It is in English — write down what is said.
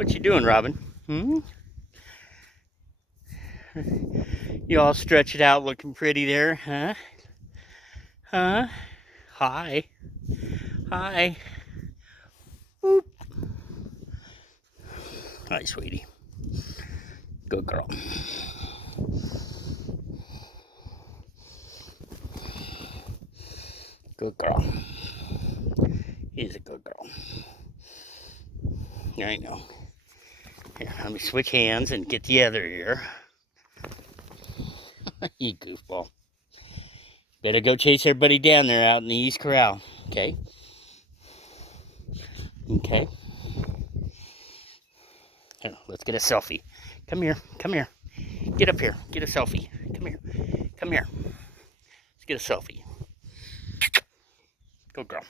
What you doing, Robin? You all stretch it out looking pretty there, huh? Huh? Hi. Hi. Boop. Hi, sweetie. Good girl. Good girl. He's a good girl. I know. Here, let me switch hands and get the other ear. You goofball. Better go chase everybody down there out in the East Corral. Okay? Okay? Here, let's get a selfie. Come here. Come here. Get up here. Get a selfie. Come here. Come here. Let's get a selfie. Good girl.